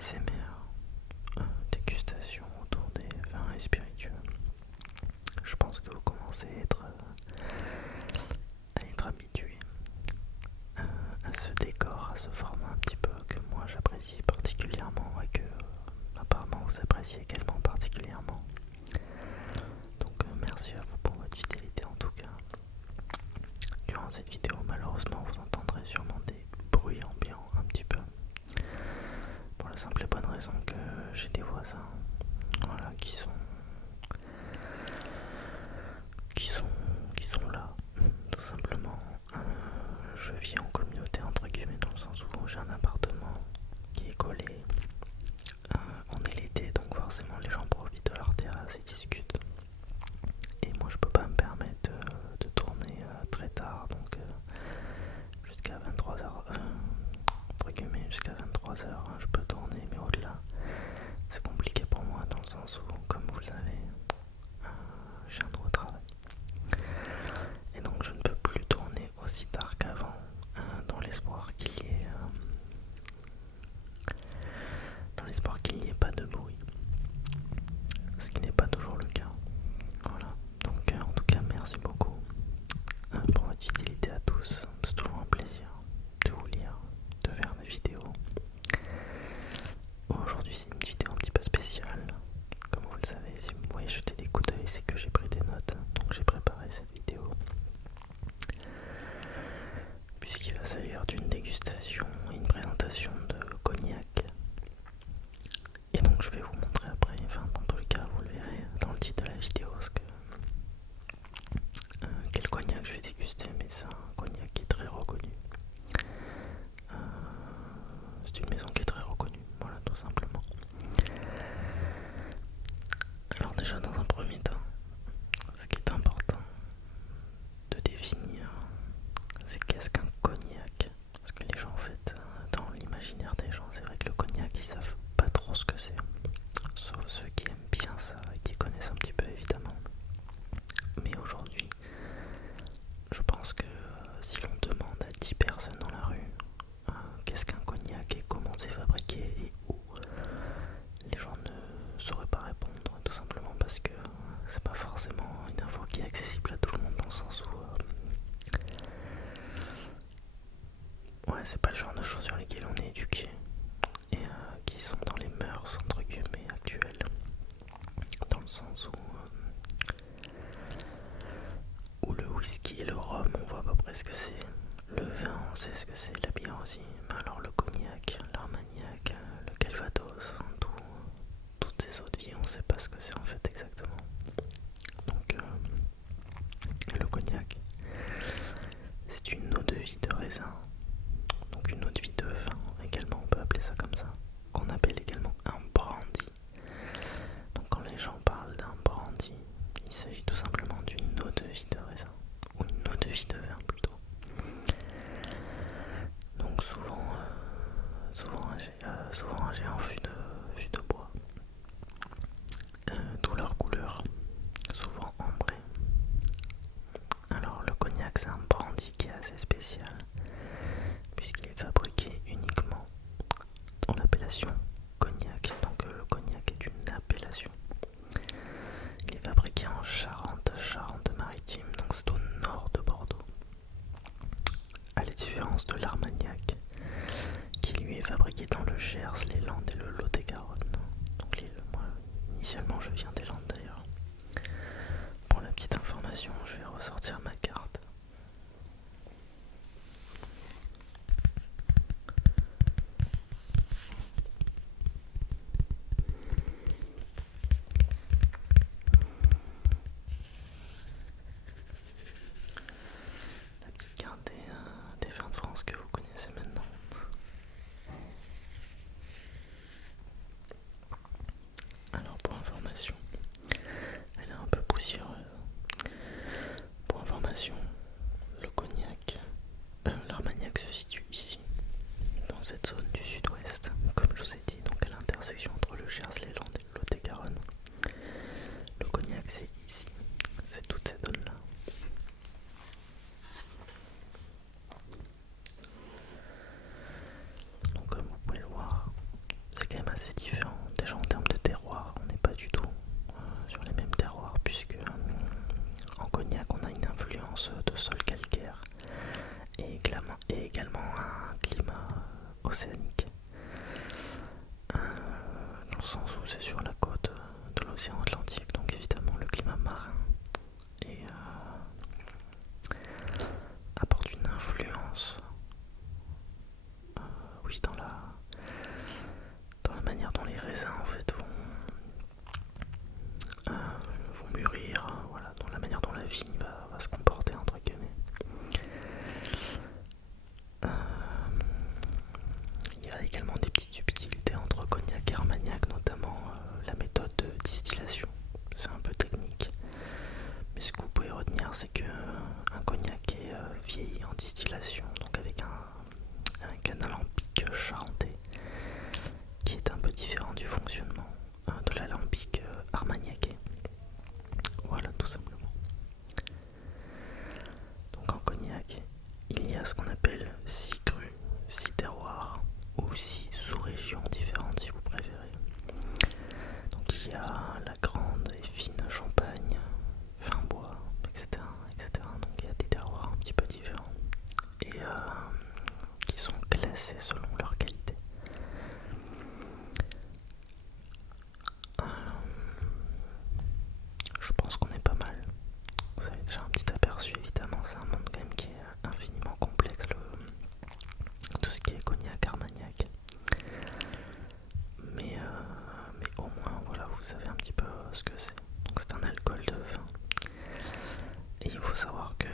ASMR, dégustation autour des vins et spiritueux. Je pense que vous commencez à être habitué à ce décor, à ce format un petit peu que moi j'apprécie particulièrement et que apparemment vous appréciez également particulièrement. Donc merci à vous pour votre fidélité en tout cas. Durant cette vidéo, malheureusement, vous entendrez sûrement des bruits ambiants un petit peu. Pour la simple et bonne raison que j'ai des voisins, voilà, qui sont là, tout simplement. Je vis en communauté entre guillemets dans le sens où j'ai un appartement qui est collé. On est l'été, donc forcément les gens profitent de leur terrasse et discutent. Et moi je peux pas me permettre de tourner très tard, donc jusqu'à 23h, entre guillemets jusqu'à 23h, je peux tourner, mais au-delà c'est compliqué pour moi dans le sens où, comme vous le savez, j'ai un nouveau travail. Et donc je ne peux plus tourner aussi tard qu'avant, dans l'espoir qu'il n'y ait pas de bruit. Ce qui n'est pas toujours le cas. Voilà. Donc en tout cas merci beaucoup pour votre fidélité à tous. C'est toujours un plaisir de vous lire, de faire des vidéos. Aujourd'hui c'est une vidéo un petit peu spéciale. Comme vous le savez, si vous me voyez jeter des coups d'œil, c'est que j'ai pris des notes. Donc j'ai préparé cette vidéo puisqu'il va s'agir d'une dégustation et une présentation de cognac. Et donc je vais vous montrer après, enfin dans tous les cas vous le verrez dans le titre de la vidéo quel cognac je vais déguster, mais c'est un cognac qui est très reconnu. C'est une maison qui est très reconnue, voilà tout simplement. Alors déjà dans un premier temps, ce qui est important de définir, c'est qu'est-ce qu'un cognac. Parce que les gens en fait, dans l'imaginaire des gens, c'est vrai que le cognac ils savent pas trop ce que c'est. Sauf ceux qui aiment bien ça et qui connaissent un petit peu évidemment. Mais aujourd'hui, je pense que si l'on demande à 10 personnes dans la rue qu'est-ce qu'un cognac et comment c'est fabriqué et où, les gens ne sauraient pas répondre, tout simplement parce que c'est pas forcément une info qui est accessible à tout le monde dans le sens où ouais, c'est pas le genre de choses sur lesquelles on est éduqué et qui sont dans les mœurs entre guillemets actuelles, dans le sens où le whisky et le rhum on voit à peu près ce que c'est, le vin on sait ce que c'est, la bière aussi, mais alors le cognac, l'armagnac, le calvados, toutes ces autres vies on sait pas ce que c'est en fait exactement. Donc le cognac c'est une eau de vie de raisin, donc une eau de vie de vin également, on peut appeler ça comme ça, qu'on appelle également un brandy. Donc quand les gens parlent d'un brandy, il s'agit tout simplement d'une eau de vie de raisin, ou une eau de vie de vin plutôt. Donc souvent âgé en fût de bois, d'où leur couleur, souvent ambrée. Alors le cognac c'est un brandy qui est assez spécial, puisqu'il est fabriqué uniquement dans l'appellation cognac. Donc le cognac est une appellation. Il est fabriqué en Charente-Maritime, donc c'est au nord de Bordeaux. À la différence de l'Armagnac, qui lui est fabriqué dans le Gers, les Landes et le Lot-et-Garonne. Donc moi, initialement je viens des Landes d'ailleurs. Pour la petite information, je vais ressortir ma carte. La petite carte des vins de France que vous connaissez maintenant. dans le sens où c'est sur la côte de l'océan Atlantique, donc évidemment le climat marin et apporte une influence, oui, dans la manière dont les raisins en fait vont mûrir, voilà, dans la manière dont la vigne va se comporter entre guillemets. Il y a également des petites subtilités entre cognac et armagnac, notamment la méthode de distillation. C'est un peu technique, mais ce que vous pouvez retenir, c'est que un cognac est vieilli en distillation, donc avec un canalambic charentais qui est un peu différent du fonctionnement de l'alambic armagnacais. Voilà, tout simplement. Donc en cognac, il y a ce qu'on appelle 6 crus, 6 terroirs, ou 6 sous-régions différentes si vous préférez. Donc il y a la grande et fine Champagne, fin bois, etc., etc. Donc il y a des terroirs un petit peu différents et qui sont classés selon leur qualité. Je pense qu'on est pas mal. Vous avez déjà un petit aperçu, évidemment, c'est un monde quand même qui est infiniment complexe, tout ce qui est cognac, armagnac. Mais au moins, voilà, vous savez un petit peu ce que c'est. Donc c'est un alcool de vin. Et il faut savoir qu'il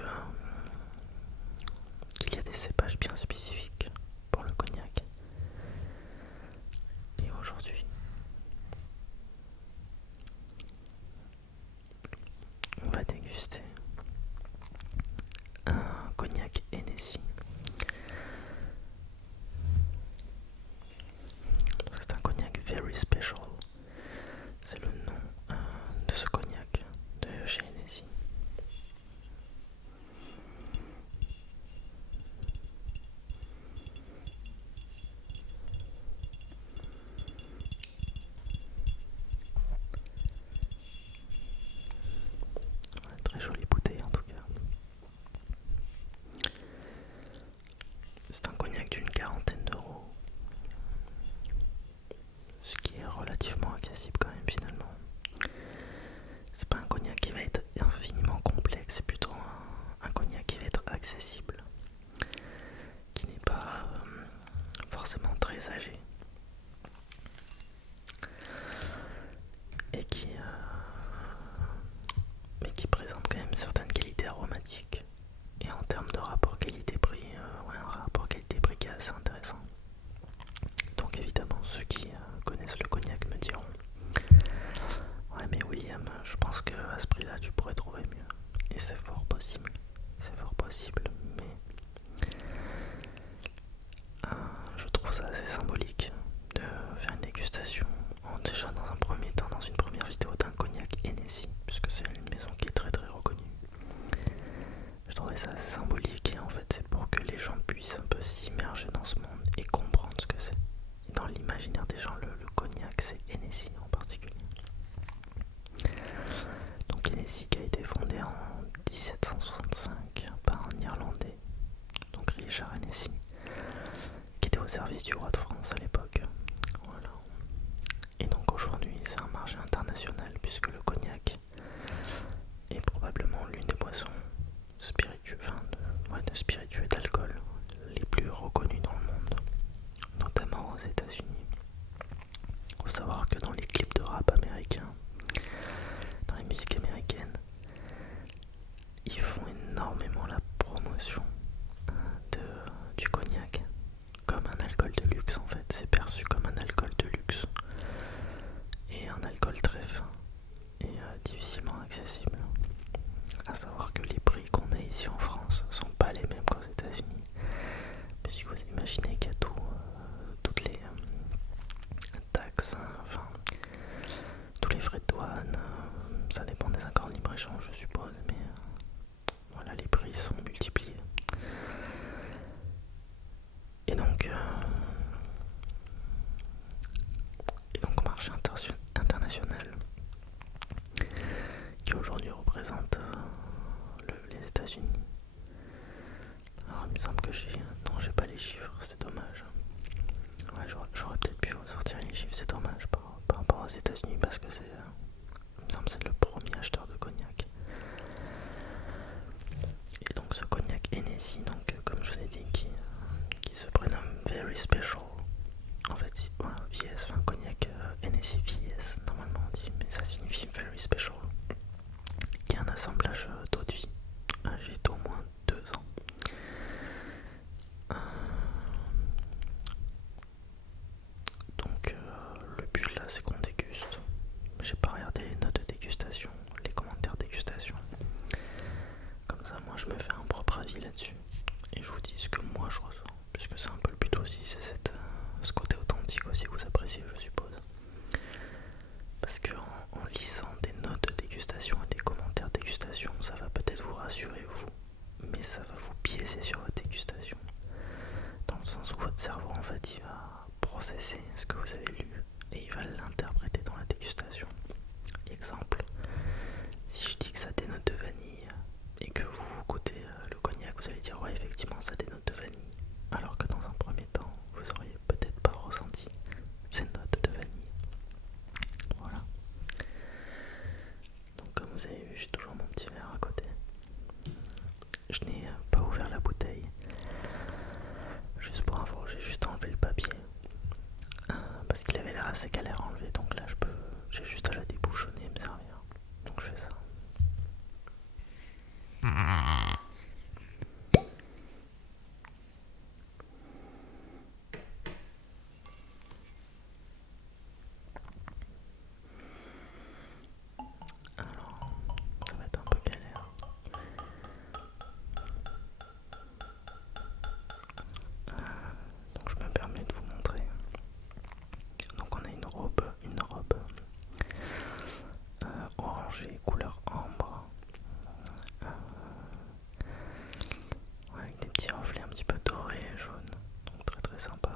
y a des cépages bien spécifiques pour le cognac. Et aujourd'hui, on va déguster un cognac Hennessy. C'est un cognac very special. C'est le nom de ce cognac de chez Hennessy. Très jolie bouteille en tout cas. C'est un cognac d'une quarantaine d'euros, ce qui est relativement l'air assez galère à enlever, donc là j'ai juste à la débouchonner et me servir. Donc je fais ça. Alors, ça va être un peu galère. Donc je me permets de vous montrer. Donc on a une robe orangée couleur ambre, avec des petits reflets un petit peu dorés et jaunes, donc très très sympa.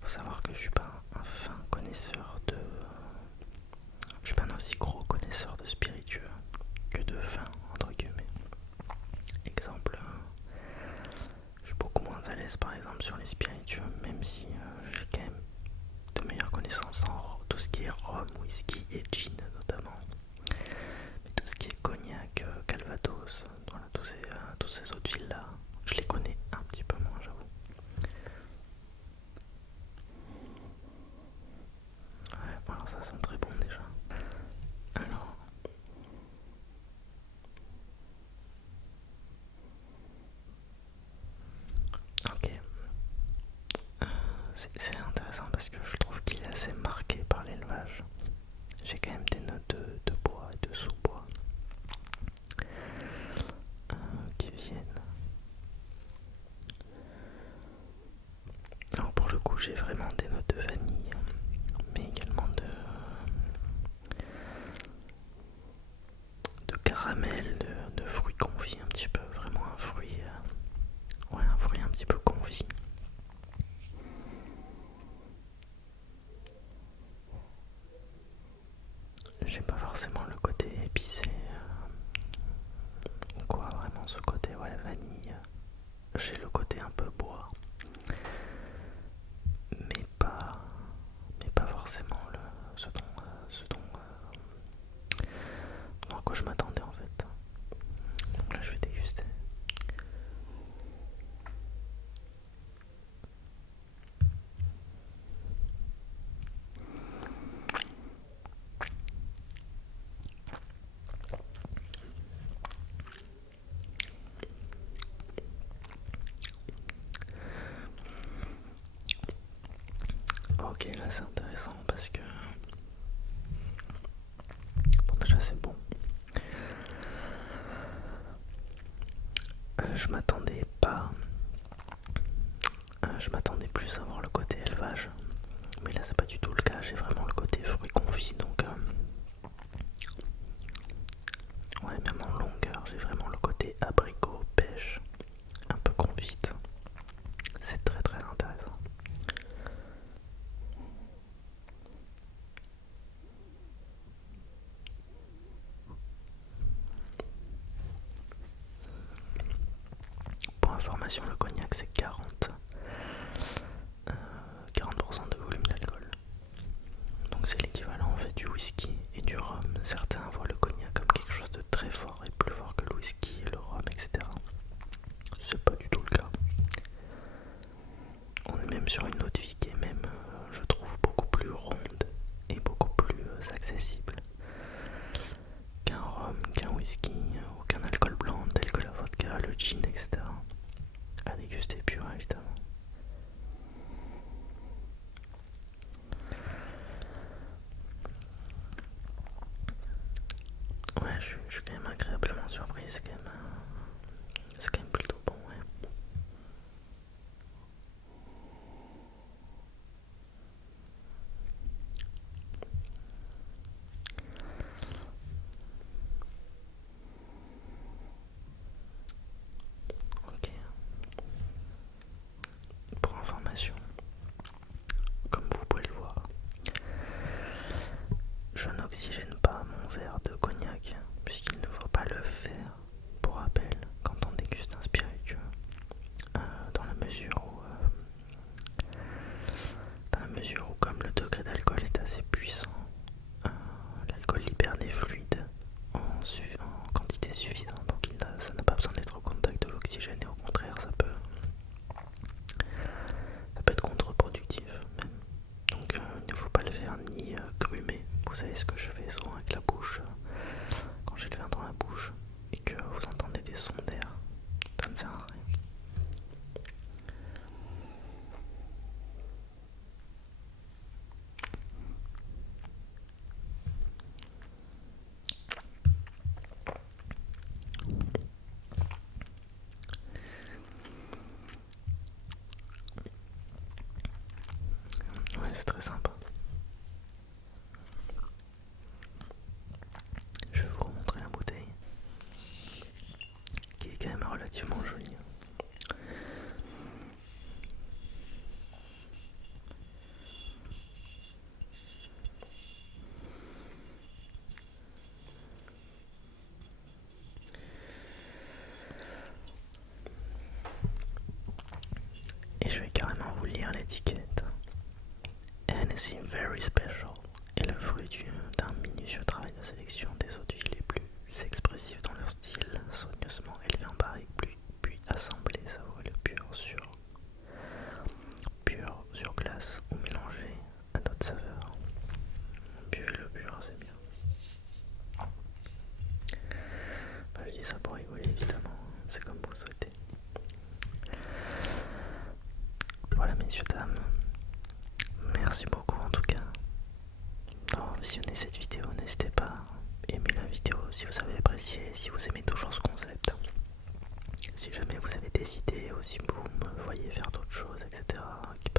Faut savoir que je suis pas un fin connaisseur de... Je suis pas un aussi gros connaisseur de spiritueux que de vin, entre guillemets. Exemple, je suis beaucoup moins à l'aise par exemple sur les spiritueux, même si j'ai quand même de meilleures connaissances en tout ce qui est rhum, whisky et gin notamment. Mais tout ce qui est cognac, Calvados, voilà, tous ces autres villes là, je les connais un petit peu moins, j'avoue. Ouais, alors ça sent très bon déjà. Alors, ok, c'est intéressant parce que je trouve qu'il est assez marqué par l'élevage. J'ai quand même des notes de bois et de sous-bois qui viennent. Alors pour le coup j'ai vraiment des notes de vanille, mais également de caramel, de fruits confits un petit peu, vraiment un fruit, un fruit un petit peu confit. J'ai pas forcément le côté épicé ou quoi, vraiment ce côté vanille. J'ai le côté un peu bois, mais pas forcément à quoi je m'attendais en fait. Donc là je vais déguster. Ok, là c'est intéressant parce que bon déjà c'est bon. Je m'attendais plus à voir le côté élevage, mais là c'est pas du tout le cas. J'ai vraiment le côté fruits confits, donc même en longueur, j'ai vraiment le côté abricot, pêche, un peu confite. C'est très très intéressant. Pour information, le cognac c'est 40% de volume d'alcool. Donc c'est l'équivalent en fait du whisky et du rhum. Certains voient le cognac comme quelque chose de très fort et plus fort que le whisky, le rhum, etc. C'est pas du tout le cas. On est même sur une eau de vie qui est même, je trouve, beaucoup plus ronde et beaucoup plus accessible qu'un rhum, qu'un whisky ou qu'un alcool blanc tel que la vodka, le gin, etc. À déguster pur évidemment. Ouais, je suis quand même agréablement surpris, c'est quand même plutôt bon, ouais. Ok. Pour information, comme vous pouvez le voir, je n'oxygène pas mon verre de cognac puisqu'il ne faut pas le faire. Pour rappel, quand on déguste un spiritueux, dans la mesure où comme le degré d'alcool est assez puissant, l'alcool libère des fluides en quantité suffisante, donc ça n'a pas besoin d'être au contact de l'oxygène et au contraire ça peut être contre Ouais, c'est très sympa. Je vais vous remontrer la bouteille, qui est quand même relativement jolie. Et je vais carrément vous lire l'étiquette. Hennessy Very Special est le fruit d'un minutieux travail de sélection des eaux de vie les plus expressifs dans leur style, soigneusement élevés en barrique, puis assemblés, savoureux le pur sur glace ou mélangé à d'autres saveurs. Buvez le pur, c'est bien. Bah, je dis ça pour rigoler évidemment, c'est comme vous souhaitez. Voilà messieurs, dames, merci beaucoup en tout cas d'avoir visionné cette vidéo. N'hésitez pas à aimer la vidéo si vous avez apprécié, si vous aimez toujours ce concept. Si jamais vous avez des idées ou si vous me voyez faire d'autres choses, etc., qui